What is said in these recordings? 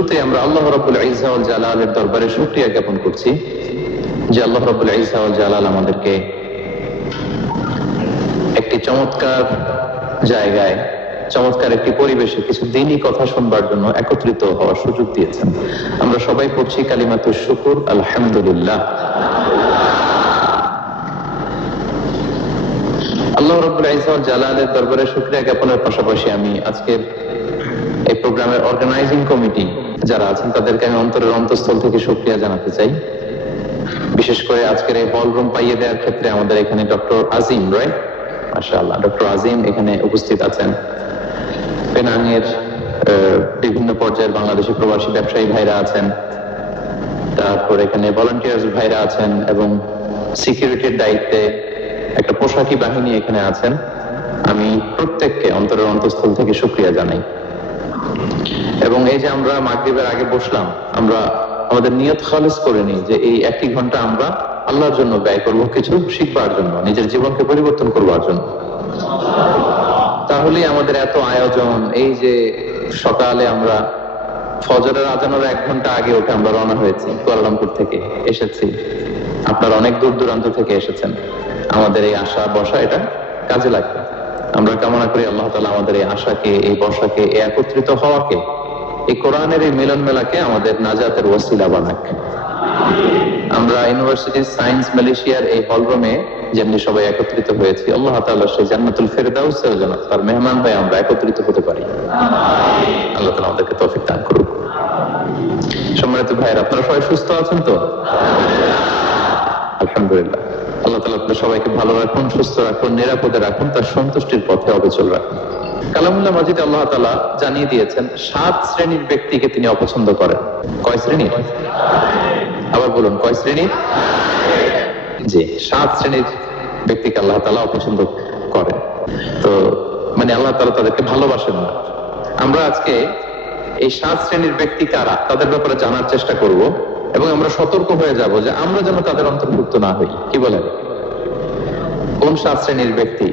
আমরা আল্লাহ রাব্বুল ইজ্জা ওয়াল জালালের দরবারে শুকরিয়া জ্ঞাপন করছি যে আল্লাহ রাব্বুল ইজ্জা ওয়াল জালাল আমাদেরকে একটি চমৎকার জায়গায়, চমৎকার একটি পরিবেশে কিছু দ্বীনি কথা শুনবার জন্য একত্রিত হওয়ার সুযোগ দিয়েছেন। আমরা সবাই পড়ছি কালিমাতুশ শুকর, আলহামদুলিল্লাহ। আল্লাহ রাব্বুল ইজ্জা ওয়াল জালালের দরবারে শুকরিয়া জ্ঞাপনের পাশাপাশি আমি আজকের এই প্রোগ্রামের অর্গানাইজিং কমিটি যারা আছেন তাদেরকে আমি অন্তরের অন্তঃস্থল থেকে শুকরিয়া জানাতে চাই। বিশেষ করে আজকের এই হল রুম পাইয়ে দেওয়ার ক্ষেত্রে আমাদের এখানে ডক্টর আজিম, রাইট, মাশাআল্লাহ, ডক্টর আজিম এখানে উপস্থিত আছেন। পেনাংয়ের বিভিন্ন পর্যায়ের বাংলাদেশি প্রবাসী ব্যবসায়ী ভাইরা আছেন, তারপর এখানে ভলান্টিয়ার্স ভাইরা আছেন এবং সিকিউরিটির দায়িত্বে একটা পোশাকি বাহিনী এখানে আছেন। আমি প্রত্যেককে অন্তরের অন্তঃস্থল থেকে শুকরিয়া জানাই। এবং এই যে আমরা মাগরিবের আগে বসলাম, আমরা আমাদের নিয়ত খালিস করে নিই যে এই 1 ঘন্টা আমরা আল্লাহর জন্য ব্যয় করব, কিছু শিখবার জন্য, নিজের জীবনকে পরিবর্তন করবার জন্য। তাহলে আমাদের এত আয়োজন, এই যে সকালে আমরা ফজরের আজানের 1 ঘন্টা আগে উঠে আমরা রওনা হয়েছি, কুয়ালালামপুর থেকে এসেছি, আপনারা অনেক দূর দূরান্ত থেকে এসেছেন, আমাদের এই আশা বসা এটা কাজে লাগবে। আমরা কামনা করি আল্লাহ তাআলা আমাদের এই আশাকে, এই বসাকে, এই একত্রিত হওয়াকে, এই কোরআনের এই মিলন মেলাকে আমাদের নাজাতের ওয়াসিলা বানাক। আমরা ইউনিভার্সিটি সায়েন্স মালয়েশিয়ার এই হলরুমে যেমনি সবাই একত্রিত হয়েছি, আল্লাহ তাআলা সেই জান্নাতুল ফেরদাউসের জন্য তার মেহমান হয়ে আমরা একত্রিত হতে পারি। আল্লাহ তাআলা আমাদেরকে তৌফিক দান করুক। সম্মানিত ভাইয়েরা, আপনারা সবাই সুস্থ আছেন তো? আলহামদুলিল্লাহ। আল্লাহ তাআলা আপনাদের সবাইকে ভালো রাখুন, সুস্থ রাখুন, নিরাপদে রাখুন, তার সন্তুষ্টির পথে অবিচল রাখুন। কালামুল্লাহ মাজিদে আল্লাহ তাআলা জানিয়ে দিয়েছেন 7 শ্রেণীর ব্যক্তিকে তিনি অপছন্দ করেন। কয় শ্রেণীর? আবার বলুন, কয় শ্রেণীর? জি, 7 শ্রেণীর ব্যক্তিকে আল্লাহ তাআলা অপছন্দ করেন। তো মানে আল্লাহ তাআলা তাদেরকে ভালোবাসেন না। আমরা আজকে এই 7 শ্রেণীর ব্যক্তি কারা তাদের ব্যাপারে জানার চেষ্টা করব এবং আমরা সতর্ক হয়ে যাব যে আমরা যেন তাদের অন্তর্ভুক্ত না হই। কি বলেন? কোন 7 শ্রেণীর ব্যক্তি,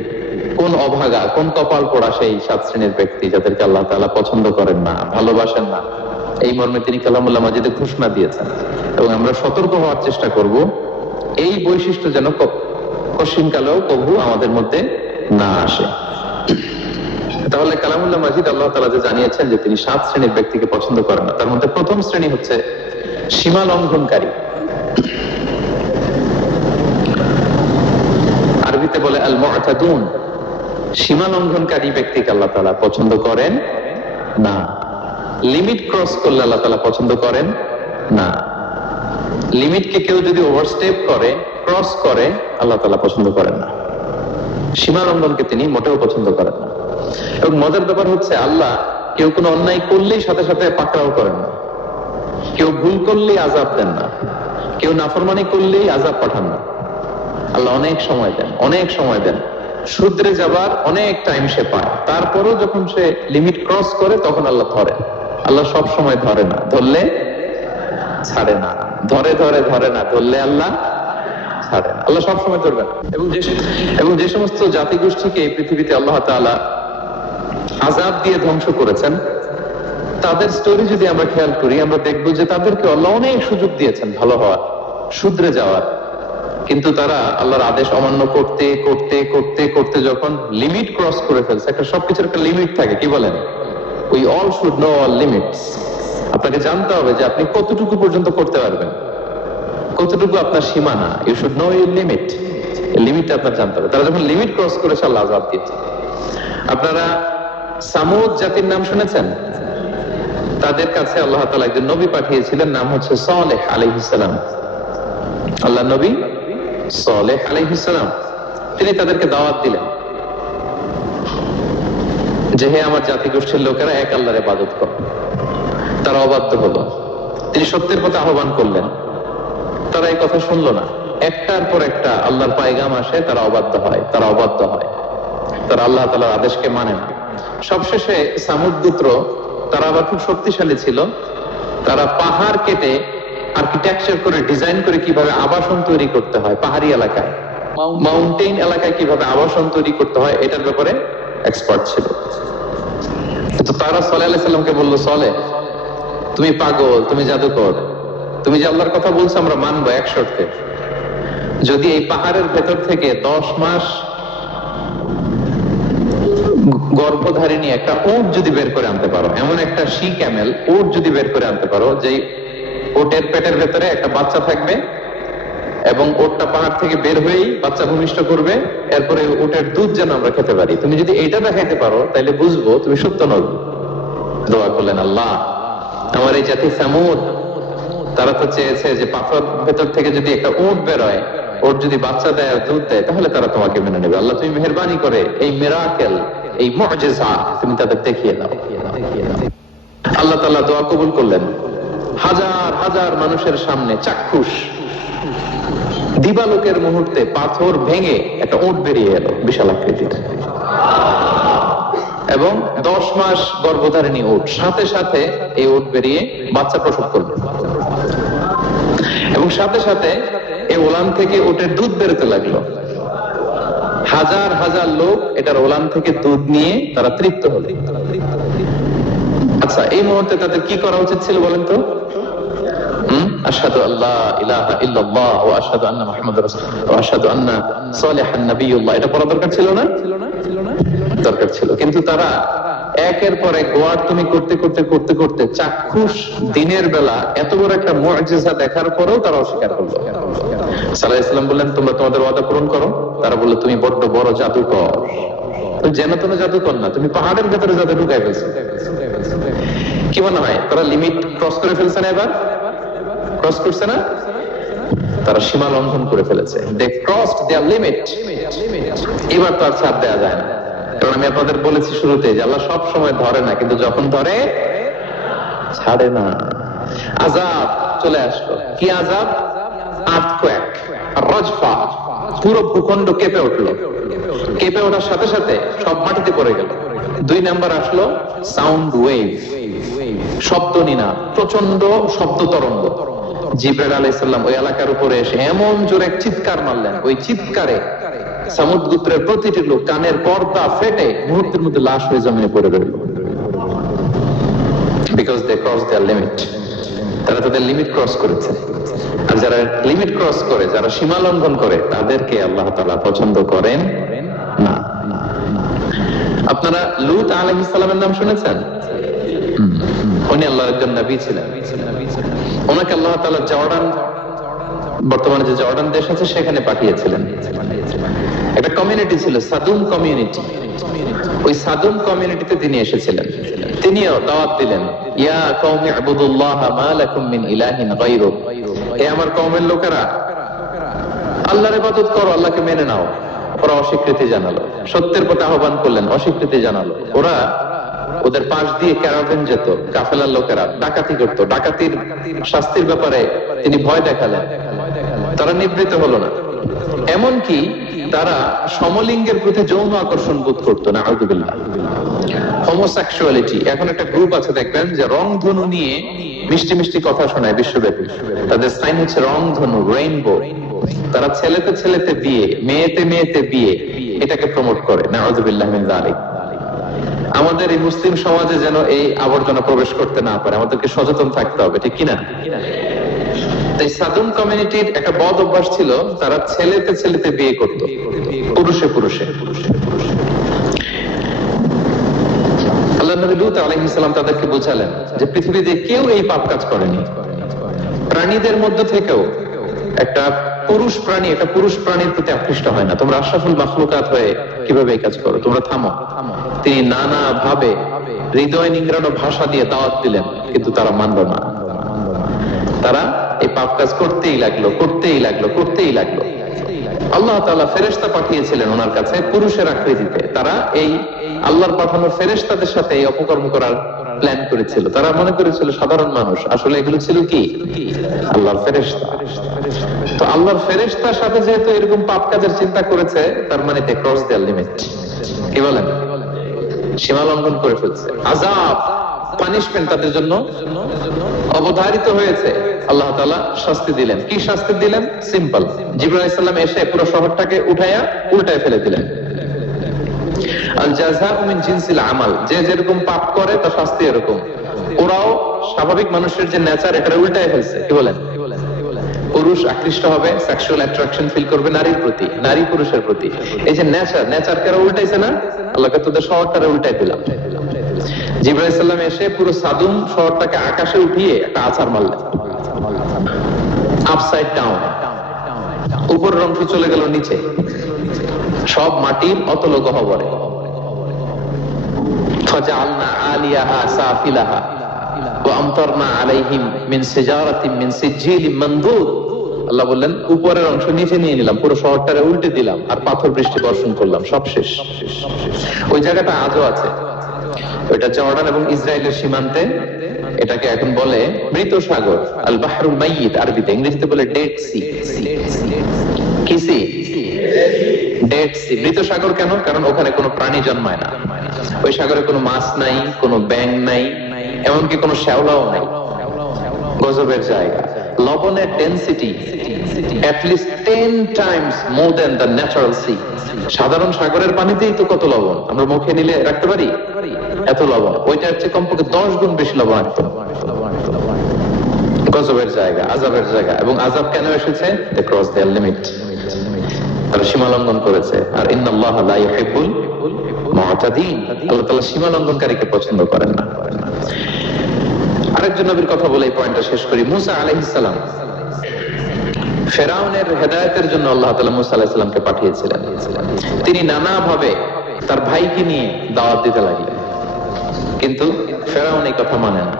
কোন অভাগা, কোন কপাল পোড়া সেই 7 শ্রেণীর ব্যক্তি যাদেরকে আল্লাহ তাআলা পছন্দ করেন না, ভালোবাসেন না, এই মর্মে তিনি কালামুল্লাহ মাজিদে ঘোষণা দিয়েছেন। এবং আমরা সতর্ক হওয়ার চেষ্টা করব এই বৈশিষ্ট্য যেন কশিনকালেও কবু আমাদের মধ্যে না আসে। তাহলে কালামুল্লাহ মাজিদ আল্লাহ তাআলা যে জানিয়েছেন যে তিনি 7 শ্রেণীর ব্যক্তিকে পছন্দ করেন না, তার মধ্যে প্রথম শ্রেণী হচ্ছে সীমা লঙ্ঘনকারী। আরবিতে বলে আল মুআতাদুন। সীমা লঙ্ঘনকারী ব্যক্তিকে আল্লাহ তাআলা পছন্দ করেন না। লিমিট ক্রস করলে আল্লাহ তাআলা পছন্দ করেন না। লিমিটকে কেউ যদি ওভারস্টেপ করে, ক্রস করে, আল্লাহ তাআলা পছন্দ করেন না। সীমা লঙ্ঘনকে তিনি মোটেও পছন্দ করেন না। এবং মজার ব্যাপার হচ্ছে আল্লাহ কেউ কোনো অন্যায় করলেই সাথে সাথে পাকড়াও করেন না, কেউ ভুল করলেই আযাব দেন না, কেউ নাফরমানি করলেই আযাব পাঠান না। আল্লাহ অনেক সময় দেন, অনেক সময় দেন, শুধরে যাবার অনেক টাইম সে পায়। তারপরও যখন সে লিমিট ক্রস করে তখন আল্লাহ ধরেন। আল্লাহ সব সময় ধরে না, ধরলে ছাড়ে না, ধরে ধরে ধরে না, ধরলে আল্লাহ ছাড়ে না। আল্লাহ সব সময় ধরবেন। এবং যে সমস্ত জাতিগোষ্ঠীকে এই পৃথিবীতে আল্লাহ তাআলা আযাব দিয়ে ধ্বংস করেছেন, তাদের স্টোরি যদি আমরা খেয়াল করি, আমরা দেখবো যে তাদেরকে আল্লাহ অনেক সুযোগ দিয়েছেন ভালো হওয়ার, শুধরে যাওয়ার। কিন্তু তারা আল্লাহর আদেশ অমান্য করতে করতে করতে করতে যখন লিমিট ক্রস করে ফেলছে, একটা সবকিছুর একটা লিমিট থাকে, কি বলেন? We all should know all limits. আপনাকে জানতে হবে যে আপনি কতটুকু পর্যন্ত করতে পারবেন, কতটুকু আপনার সীমানা। You should know your limit. এই লিমিটটা আপনার জানতে হবে। তারা যখন লিমিট ক্রস করেছে আল্লাহ আযাব দিয়েছে। আপনারা সামুদ জাতির নাম শুনেছেন? তাদের কাছে আল্লাহ তাআলা একজন নবী পাঠিয়েছিলেন, নাম হচ্ছে সালেহ আলাইহিস সালাম। আল্লাহ নবী সালেহ আলাইহিস সালাম, তিনি তাদেরকে দাওয়াত দিলেন যে হে আমার জাতিগোষ্ঠীর লোকেরা, এক আল্লাহর ইবাদত করো। তারা অবাধ্য হলো। তিনি সত্যের পথে আহ্বান করলেন, তারা এই কথা শুনলো না। একটার পর একটা আল্লাহর পায়গাম আসে, তারা অবাধ্য হয়, তারা অবাধ্য হয়, তারা আল্লাহ তাআলার আদেশকে মানে না। সবশেষে সামুদ গোত্র, তারা আবার খুব শক্তিশালী ছিল, তারা পাহাড় কেটে আর্কিটেকচার করে, ডিজাইন করে কিভাবে আবাসন তৈরি করতে হয় পাহাড়ি এলাকায়, মাউন্টেইন এলাকায় কিভাবে আবাসন তৈরি করতে হয়, এটার ব্যাপারে এক্সপার্ট ছিল। তো তারা সালেহ আলাইহিস সালামকে বলল, সালেহ তুমি পাগল, তুমি জাদুকর, তুমি যে আল্লাহর কথা বলছো আমরা মানবো এক শর্তে, যদি এই পাহাড়ের ভেতর থেকে 10 মাস গর্ভধারিণী একটা উট যদি বের করে আনতে পারো, এমন একটা শি ক্যামেল উট যদি বের করে আনতে পারো, যে উটের পেটের ভেতরে একটা বাচ্চা থাকবে এবং ওটটা পাহাড় থেকে বের হয়েই বাচ্চা ভূমিষ্ঠ করবে, এরপরে উটের দুধ যেন আমরা খেতে পারি, তুমি যদি এইটা দেখাইতে পারো তাহলে বুঝবো তুমি সত্য নবী। দোয়া করলেন, আল্লাহ আমার এই জাতি সামুদ, তারা তো চেয়েছে যে পাথর ভেতর থেকে যদি একটা উট বেরোয়, ওর যদি বাচ্চা দেয় আর দুধ দেয়, তাহলে তারা তোমাকে মেনে নেবে। আল্লাহ তুমি মেহেরবানি করে এই মিরাকেল, এই মুআজিজা তুমি তাদের দেখিয়ে দাও। আল্লাহ তাআলা দোয়া কবুল করলেন। হাজার হাজার মানুষের সামনে চাক্ষুষ দিবালোকের মুহূর্তে পাথর ভেঙে একটা উট বেরিয়ে এলো বিশাল আকৃতির, এবং 10 মাস গর্ভধারিণী উট, সাথে সাথে এই উট বেরিয়ে বাচ্চা প্রসব করবে, এবং সাথে সাথে এই ওলান থেকে উটের দুধ বেরোতে লাগলো। হাজার হাজার লোক এটার ওলান থেকে দুধ নিয়ে তারা তৃপ্ত হলো। আচ্ছা, এই মুহূর্তে তাদের কি করা উচিত ছিল বলেন তো? আশহাদু আল্লা ইলাহা ইল্লাল্লাহ ওয়া আশহাদু আন্না মুহাম্মাদুর রাসূলুল্লাহ ওয়া আশহাদু আন্না সালিহান নাবিয়্যুল্লাহ, এটা পড়া দরকার ছিল না? দরকার ছিল। কিন্তু তারা একের পর এক গোয়ার্তুমি করতে করতে করতে করতে চাক্ষুষ দিনের বেলা এত বড় একটা মুআজিজা দেখার পরেও তারা অস্বীকার করলো। সাল্লাল্লাহু আলাইহি ওয়াসাল্লাম বললেন, তোমরা তোমাদের ওয়াদা পূরণ করো। তারা বলল, তুমি বড্ড বড় জাদুকর। তুমি যেন তেন জাদুকর না, তুমি পাহাড়ের ভেতরে জাদু ঢুকাই ফেলছো। কি মনে হয় তারা লিমিট ক্রস করে ফেলছে না? এবার ক্রস করছে না? তারা সীমা লঙ্ঘন করে ফেলেছে। They crossed their limit. এবার তো আর ছাড় দেওয়া যায় না। কারণ আমি আপনাদের বলেছি শুরুতে যে আল্লাহ সব সময় ধরে না, কিন্তু যখন ধরে ছাড়ে না। আযাব চলে আসলো। কি আযাব? আর্থকোয়েক, রাজফা, পুরো ভূখণ্ড কেঁপে উঠলো। কেঁপে ওঠার সাথে সাথে সব মাটিতে পড়ে গেল। 2 নাম্বার আসলো সাউন্ড ওয়েভ, শব্দ নিনা, প্রচন্ড শব্দ তরঙ্গ। জিবরাইল আলাইহিস সালাম ওই এলাকার উপরে এসে এমন জোরে চিৎকার মারলেন, ওই চিৎকারে সামুদ গোত্রের প্রতিটি লোক কানের পর্দা ফেটে মুহূর্তের মধ্যে লাশ হয়ে জমিনে পড়ে রইল। Because they cross their limit. তারা তাদের লিমিট ক্রস করেছে। আর যারা লিমিট ক্রস করে, যারা সীমা লঙ্ঘন করে, তাদেরকে আল্লাহ তাআলা পছন্দ করেন না। আপনারা লূত আলাইহিস সালামের নাম শুনেছেন? উনি আল্লাহর একজন নবী ছিলেন। ওনাকে আল্লাহ তাআলা জর্ডান, বর্তমানে যে জর্ডান দেশ আছে সেখানে পাঠিয়েছিলেন। একটা কমিউনিটি ছিল সাদুম কমিউনিটি। ওই সাদুম কমিউনিটিতে তিনি এসেছিলেন। তিনিও দাওয়াত দিলেন, ইয়া কওমি ইবুদুল্লাহ মা লাকুম মিন ইলাহিন গায়রু। হে আমার কওমের লোকেরা, আল্লাহর ইবাদত করো, আল্লাহকে মেনে নাও। ওরা অস্বীকৃতি জানালো। সত্যের পথে আহ্বান করলেন, অস্বীকৃতি জানালো। ওরা ওদের পাশ দিয়ে ক্যারাভেন যেত, কাফেলার লোকেরা ডাকাতি করতো। ডাকাতির শাস্তির ব্যাপারে তিনি ভয় দেখালেন। তারা নিবৃত্ত হলো না। এমনকি তারা সমলিঙ্গের প্রতি যৌন আকর্ষণ বোধ করতো না। আউযুবিল্লাহ। হোমোসেক্সুয়ালিটি, এখন একটা গ্রুপ আছে দেখবেন যে রংধনু নিয়ে মিষ্টি মিষ্টি কথা শোনায় বিশ্বব্যাপী। তাদের সাইন হচ্ছে রংধনু, রেইনবো। তারা ছেলেতে ছেলেতে বিয়ে, মেয়েতে মেয়েতে বিয়ে, এটাকে প্রমোট করে। নাউযুবিল্লাহ মিন যালিক। আমাদের এই মুসলিম সমাজে যেন এই আবর্জনা প্রবেশ করতে না পারে, আমাদেরকে সচেতন থাকতে হবে, ঠিক কিনা? এই সাদুম কমিউনিটির একটা বদ অভ্যাস ছিল, তারা ছেলেতে ছেলেতে বিয়ে করত, পুরুষে পুরুষে। আল্লাহ নবী লূত আলাইহিস সালাম তাদেরকে বোঝালেন যে পৃথিবীতে কেউ এই পাপ কাজ করেনি। প্রাণীদের মধ্য থেকেও একটা পুরুষ প্রাণী একটা পুরুষ প্রাণীর প্রতি আকৃষ্ট হয় না। তোমরা আশরাফুল মাখলুকাত হয়ে কিভাবে এই কাজ করো? তোমরা থামো। তিনি নানা ভাবে হৃদয় নিংড়ানো ভাষা দিয়ে দাওয়াত দিলেন, কিন্তু তারা মানল না। তারা এই পাপ কাজ করতেই লাগলো, করতেই লাগলো, করতেই লাগলো। আল্লাহ তাআলা ফেরেশতা পাঠিয়েছিলেন ওনার কাছে পুরুষের আকৃতিতে। তারা এই আল্লাহর পাঠানো ফেরেশতাদের সাথে এই অপকর্ম করার প্ল্যান করেছিল। তারা মনে করেছিল সাধারণ মানুষ, আসলে এগুলো ছিল কি? আল্লাহর ফেরেশতা। তো আল্লাহর ফেরেশতার সাথে যেহেতু এরকম পাপ কাজের চিন্তা করেছে, তার মানে দে ক্রস দেয়ার লিমিট। কি বলেন? সীমা লঙ্ঘন করে ফেলছে। আযাব, পানিশমেন্ট তাদের জন্য অবধারিত হয়েছে। আল্লাহ তাআলা শাস্তি দিলেন। কি শাস্তি দিলেন? সিম্পল। জিবরাইল আলাইহিস সালাম এসে পুরো শহরটাকে উঠায়া উল্টায় ফেলে দিলেন। আল জাযাউ মিন জিনসিল আমাল, যে যেরকম পাপ করে তার শাস্তি এরকম। ওরাও স্বাভাবিক মানুষের যে নেচার এটা উল্টায় ফেলছে। কি বলেন? পুরুষ আকৃষ্ট হবে, সেক্সুয়াল অ্যাট্রাকশন ফিল করবে নারীর প্রতি, নারী পুরুষের প্রতি। এই যে নেচার কেন উল্টাইছে না? আল্লাহকে তোদের শহরটারে উল্টাই দিলাম। জিবরাইল আলাইহিস সালাম এসে পুরো সাদুম শহরটাকে আকাশে উঠিয়ে একটা আছাড় মারলেন, আপসাইড ডাউন। উপরের অংশ চলে গেল নিচে, সব মাটির অতল গহ্বরে। ফাজআলনা আলিয়াহা সাফিলাহা ওয়া আমতারনা আলাইহিম মিন সিজারাতিন মিন সিজিলিন মানদুদ। আল্লাহ বললেন উপরের অংশ নিচে নিয়ে নিলাম, পুরো শহরটারে উল্টে দিলাম আর পাথর বৃষ্টি বর্ষণ করলাম, সব শেষ। ওই জায়গাটা আজও আছে, ওইটা জর্ডান এবং ইসরায়েলের সীমান্তে। এটাকে এখন বলে মৃত সাগর, আল বাহরুল মাইয়িত, আরবিতে, ইংরেজিতে বলে ডেড সি। কি সি? Dead sea. মৃত সাগর কেন? কারণ ওখানে কোনো প্রাণী জন্মায় না। ওই সাগরে কোনো মাছ নাই, কোনো ব্যাঙ নাই, এমনকি কোনো শ্যাওলাও নাই। গজবের জায়গা। লবণের density at least 10 times more than the natural sea. সাধারণ সাগরের পানিতেই তো কত লবণ, আমরা মুখে নিলে রাখতে পারি এত লবণ। ওইটা হচ্ছে কমপক্ষে 10 গুণ বেশি লবণাক্ত। গজবের জায়গা, আযাবের জায়গা। এবং আযাব কেন এসেছে? they cross their limit, তারা সীমা লঙ্ঘন করেছে। আর ইন্নাল্লাহা লা ইউহিব্বুল মু'তাদিন, আল্লাহ তাআলা সীমা লঙ্ঘনকারীকে পছন্দ করেন না। আরেকজন নবীর কথা বলে এই পয়েন্টটা শেষ করি। মুসা আলাইহিস সালাম, ফেরাউনের হেদায়েতের জন্য আল্লাহ তাআলা মুসা আলাইহিস সালামকে পাঠিয়েছিলেন। তিনি নানাভাবে তার ভাইকে নিয়ে দাওয়াত দিতে লাগলেন, কিন্তু ফেরাউন এই কথা মানে না।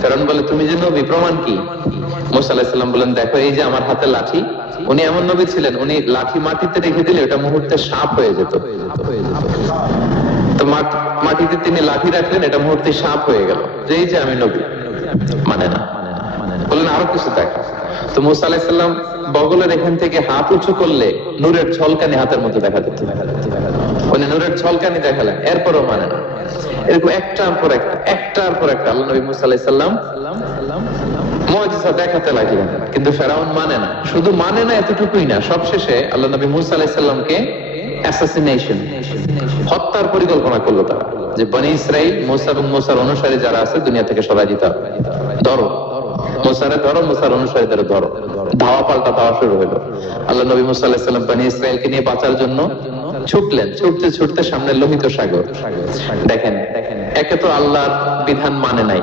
ফেরাউন বলে তুমি যে নবী, প্রমাণ কি? মুসা আলাইহিস সালাম বলেন দেখো এই যে আমার হাতে লাঠি। উনি এমন নবী ছিলেন, উনি লাঠি মাটিতে রেখে দিলে ওটা মুহূর্তে সাপ হয়ে যেত। তো মাটিতে তিনি লাঠি রাখলেন, এটা মুহূর্তে সাপ হয়ে গেল, যে এই যে আমি নবী। মানে না, বললেন আরো কিছু দেখা। তো মুসা আলাইহিস সালাম বগলের এখান থেকে হাত উঁচু করলে নূরের ঝলকানি হাতের মধ্যে দেখা যেত। উনি নূরের ঝলকানি দেখালেন, এরপরও মানে না। এরকম একটার পর একটা আল্লাহ নবী মুসা আলাইহিস সালাম মুআজিজা দেখাতে লাগলেন, কিন্তু ফেরাউন মানে না। শুধু মানে না এতটুকুই না, সবশেষে আল্লাহ নবী মুসা আলাইহিস সালামকে অ্যাসাসিনেশন, হত্যার পরিকল্পনা করলো তারা, যে বনি ইসরাইল, মুসা এবং মুসার অনুসারী যারা আছে দুনিয়া থেকে সরাই দিতে হবে। ধরো মুসারে ধরো, মুসার অনুসারীদের ধরো। ধাওয়া পাল্টা ধাওয়া শুরু হলো। আল্লাহ নবী মুসা আলাইহিস সালাম বনি ইসরাইলকে নিয়ে বাঁচার জন্য ছুটলেন। ছুটতে ছুটতে সামনে লোহিত সাগর। দেখেন, একে তো আল্লাহর বিধান মানে নাই,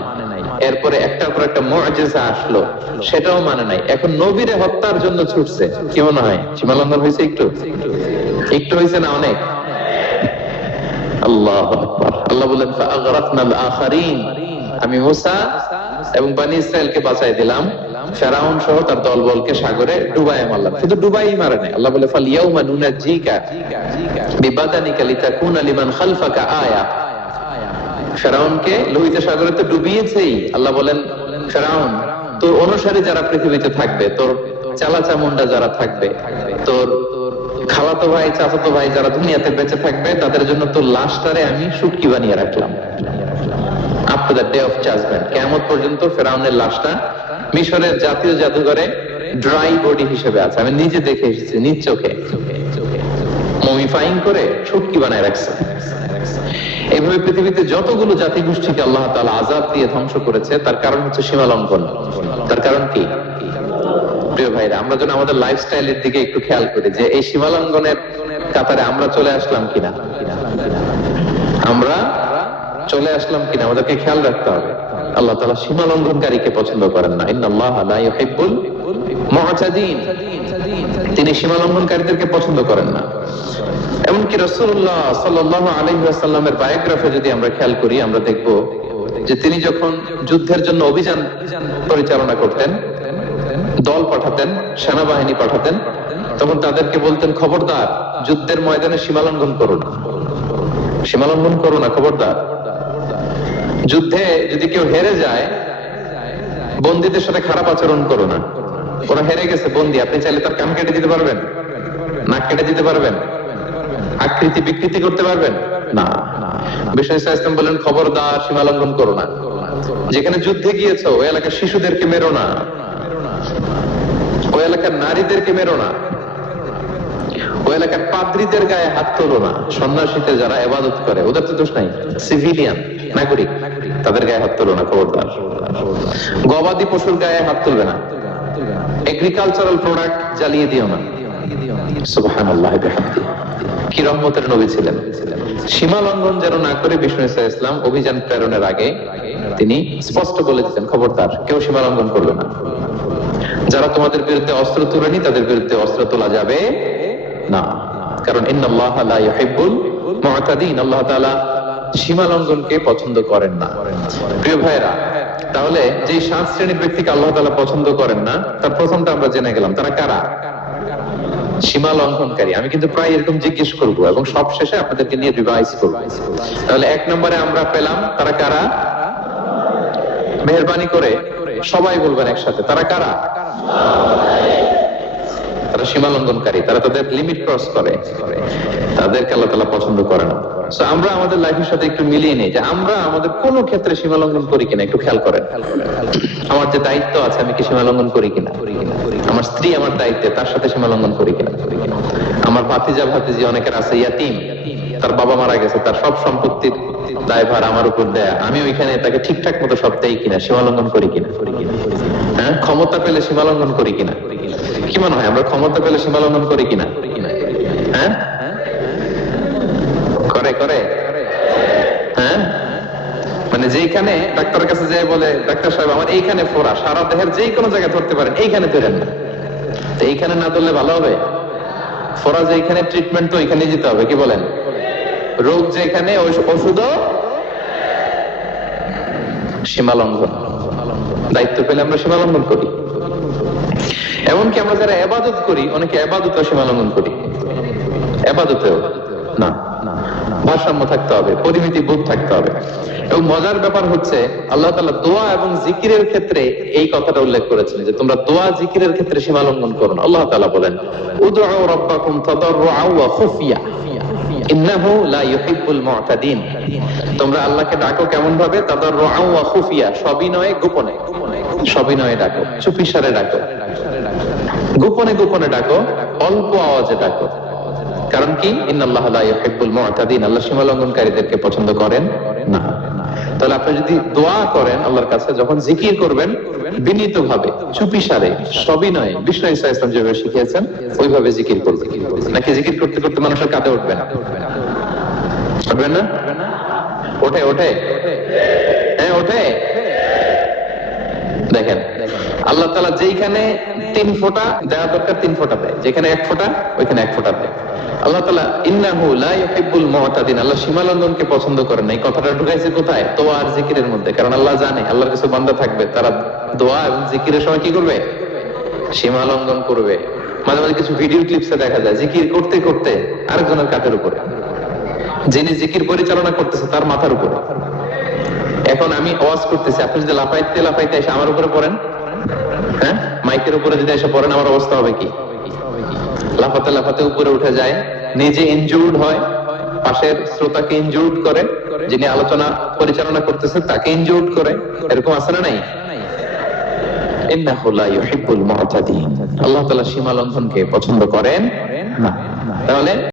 এরপরে একটার পর একটা মুআজিজা আসলো, সেটাও মানে নাই। এখন নবীরে হত্যার জন্য ছুটছে। কি মনে হয় সীমা লঙ্ঘন হয়েছে? একটু হয়েছে না অনেক? আল্লাহু আকবার। আল্লাহ বলেন ফাআগরাকনাল আখারিন, আমি মুসা এবং বনি ইসরাইলকে বাঁচাই দিলাম, ফেরাউন সহ তার দলবলকে সাগরে ডুবাইয়া মারলাম। শুধু ডুবাই মারে নাই, আল্লাহ বলে ফাল ইয়াউমা নুনাজ্জিকা বিবাদানিকা লিতাকুনা লিমান খালফাকা আয়া। ফেরাউনকে লোহিত সাগরে তো ডুবিয়েছেই। আল্লাহ বলেন ফেরাউন, তোর অনুসারী যারা পৃথিবীতে থাকবে, তোর চালাচামুন্ডা যারা থাকবে, তোর খালাতো ভাই, চাচাতো ভাই যারা দুনিয়াতে বেঁচে থাকবে, তাদের জন্য তোর লাশটারে আমি শুটকি বানিয়ে রাখলাম। After the day of judgement, কিয়ামত পর্যন্ত ফেরাউনের লাশটা মিশরের জাতীয় জাদুঘরে ড্রাই বডি হিসেবে আছে। আমি নিজে দেখে এসেছি, নিজ চোখে মুমিফাইং করে শুটকি বানায় রাখছে। এইভাবে পৃথিবীতে যতগুলো জাতিগোষ্ঠীকে আল্লাহ তাআলা আযাব দিয়ে ধ্বংস করেছে, তার কারণ হচ্ছে সীমা লঙ্ঘন। তার কারণ কি? প্রিয় ভাইরা, আমরা যেন আমাদের লাইফস্টাইলের দিকে একটু খেয়াল করি, যে এই সীমা লঙ্ঘনের কাতারে আমরা চলে আসলাম কিনা, আমাদেরকে খেয়াল রাখতে হবে। আল্লাহ তাআলা সীমা লঙ্ঘনকারীকে পছন্দ করেন না। ইন্নাল্লাহা লা ইউহিব্বুল মুআতাদিন, তিনি সীমা লঙ্ঘনকারীদেরকে পছন্দ করেন না। এমনকি রাসূলুল্লাহ সাল্লাল্লাহু আলাইহি ওয়াসাল্লামের বায়োগ্রাফি যদি আমরা খেয়াল করি, আমরা দেখব যে তিনি যখন যুদ্ধের জন্য অভিযান পরিচালনা করতেন, দল পাঠাতেন, সেনাবাহিনী পাঠাতেন, তখন তাদেরকে বলতেন খবরদার যুদ্ধের ময়দানে সীমা লঙ্ঘন করো না, খবরদার। যুদ্ধে যদি কেউ হেরে যায়, বন্দীদের সাথে খারাপ আচরণ করো না। ওরা হেরে গেছে বন্দী, আপনি চাইলে তার কান কেটে দিতে পারবেন, নাক কেটে দিতে পারবেন, আকৃতি বিকৃতি করতে পারবেন না। বিষ্ণু ইসলাম বলেন খবরদার সীমা লঙ্ঘন করো না। যেখানে যুদ্ধে গিয়েছো ওই এলাকার শিশুদেরকে মেরো না, ওই এলাকার নারীদেরকে মেরো না, ওই এলাকার পাদ্রীদের গায়ে হাত তোলো না। সন্ন্যাসীতে যারা ইবাদত করে ওদের তো দোষ নাই, সিভিলিয়ান নাগরিক, তাদের গায়ে হাত তুলো না, খবরদার। গবাদি পশুর গায়ে হাত তুলবে না, এগ্রিকালচারাল প্রোডাক্ট জ্বালিয়ে দিও না। সুবহানাল্লাহ বিহামদিহি। কি রহমতের নবী ছিলেন। সীমা লঙ্ঘন যেন না করে বিষ্ণু ইসলাম অভিযান প্রেরণের আগে তিনি স্পষ্ট বলে দিতেন, খবরদার, কেউ সীমা লঙ্ঘন করবে না। যারা তোমাদের বিরুদ্ধে অস্ত্র তুলেনি তাদের বিরুদ্ধে অস্ত্র তোলা যাবে না, কারণ ইন্নাল্লাহা লা ইউহিব্বুল মু'তাদিন, আল্লাহ তাআলা সীমা লঙ্ঘনকে পছন্দ করেন না। প্রিয় ভাইরা, তাহলে যে 7 শ্রেণীর ব্যক্তিকে আল্লাহ তাআলা পছন্দ করেন না, তার প্রথমটা আমরা জেনে গেলাম, তারা কারা? সীমা লঙ্ঘনকারী। আমি কিন্তু প্রায় এরকম জিজ্ঞেস করব এবং সব শেষে আপনাদেরকে নিয়ে রিভাইজ করব। তাহলে 1 নম্বরে আমরা পেলাম তারা কারা? মেহেরবানি করে সবাই বলবেন একসাথে, তারা কারা? তারা সীমা লঙ্ঘনকারী, তারা তাদের লিমিট ক্রস করে, তাদেরকে আল্লাহ তাআলা পছন্দ করে না। সো আমরা আমাদের লাইফের সাথে একটু মিলিয়ে নিই যে আমরা আমাদের কোন ক্ষেত্রে সীমা লঙ্ঘন করি কিনা, একটু খেয়াল করেন। আমার যে দায়িত্ব আছে, আমি কি সীমা লঙ্ঘন করি কিনা? আমার স্ত্রী আমার দায়িত্বে, তার সাথে সীমা লঙ্ঘন করি কিনা? আমার ভাতিজা ভাতিজি অনেকের আছে ইয়াতিম, তার বাবা মারা গেছে, তার সব সম্পত্তির দায়ভার আমার উপর দেয়া, আমি ওইখানে তাকে ঠিকঠাক মতো সব দেই কিনা, সীমা লঙ্ঘন করি কিনা? হ্যাঁ, ক্ষমতা পেলে সীমা লঙ্ঘন করি কিনা? কি মনে হয়, আমরা ক্ষমতা পেলে সীমা লঙ্ঘন করি কিনা? হ্যাঁ, করে করে। হ্যাঁ, মানে যেখানে ডাক্তারের কাছে যায় বলে, ডাক্তার সাহেব আমার এইখানে ফোড়া, সারা দেহের যে কোনো জায়গায় ধরতে পারেন, এইখানে ধরেন না। তো এইখানে না ধরলে ভালো হবে? ফোড়া যেখানে, ট্রিটমেন্ট তো ওইখানে যেতে হবে, কি বলেন? রোগ যেখানে, ওষুধও সীমা লঙ্ঘন। দায়িত্ব পেলে আমরা সীমা লঙ্ঘন করি। এমনকি আমরা যারা ইবাদত করি, অনেকে ইবাদতে সীমা লঙ্ঘন করি, ইবাদতেও না। ভারসাম্য থাকতে হবে, পরিমিতি বোধ থাকতে হবে। এবং মজার ব্যাপার হচ্ছে আল্লাহ তাআলা দোয়া এবং জিকিরের ক্ষেত্রে এই কথাটা উল্লেখ করেছেন যে তোমরা দোয়া জিকিরের ক্ষেত্রে সীমা লঙ্ঘন করো না। আল্লাহ তাআলা বলেন, উদউ রাব্বাকুম তাদাররুআ ওয়া খুফিয়া ইন্নাহু লা ইউহিব্বুল মু'তাদিন। তোমরা আল্লাহকে ডাকো কেমন ভাবে? তাদাররুআ ওয়া খুফিয়া, সবিনয়ে গোপনে। সবিনয়ে ডাকো, চুপিসারে ডাকো, গোপনে গোপনে ডাকো, অল্প আওয়াজে ডাকো। কারণ কি? ইন্নাল্লাহা লা ইউহিব্বুল মু'তাদিন, আল্লাহ সীমা লঙ্ঘনকারীদেরকে পছন্দ করেন না। তাহলে আপনি যদি দোয়া করেন আল্লাহর কাছে, যখন জিকির করবেন বিনীতভাবে, চুপিসারে, সবিনয়ে, বিষ্ণু ঈসা ইসলাম যেভাবে শিখিয়েছেন ওইভাবে জিকির করবেন। নাকি জিকির করতে করতে মানুষের কাঁধে উঠবেন? উঠবেন না? ওঠে ওঠে, হ্যাঁ ওঠে। দেখেন আল্লাহ তাআলা যেখানে 3 ফোঁটা দেওয়া দরকার 3 ফোঁটা দেয়, যেখানে 1 ফোঁটা ওইখানে 1 ফোঁটা দেয়। আল্লাহ তাআলা ইন্নাহু লা ইউহিব্বুল মু'তাদিন, আল্লাহ সীমা লঙ্ঘনকে পছন্দ করেন না। এই কথাটা ঢুকাইছে কোথায়? দোয়া আর জিকিরের মধ্যে। কারণ আল্লাহ জানে আল্লাহর কিছু বান্দা থাকবে, তারা দোয়া এবং জিকিরের সময় কি করবে? সীমা লঙ্ঘন করবে। মাঝে মাঝে কিছু ভিডিও ক্লিপসে দেখা যায় জিকির করতে করতে আরেকজনের কাঁধের উপরে, যিনি জিকির পরিচালনা করতেছে তার মাথার উপরে। এখন আমি ওয়াজ করতেছি, আপনি যদি লাফাইতে লাফাইতে এসে আমার উপরে পড়েন, হ্যাঁ, মাইকের উপরে যদি এসে পড়েন, আমার অবস্থা হবে কি? লাফাতে লাফাতে উপরে উঠে যায়, নিজে ইনজুর্ড হয়, পাশের শ্রোতাকে ইনজুর্ড করে, যিনি আলোচনা পরিচালনা করতেছে তাকে ইনজুর্ড করে। এরকম আছে না নাই? ইন্নাহু লা ইউহিব্বুল মু'তাদিন, আল্লাহ তাআলা সীমা লঙ্ঘনকে পছন্দ করেন না। তাহলে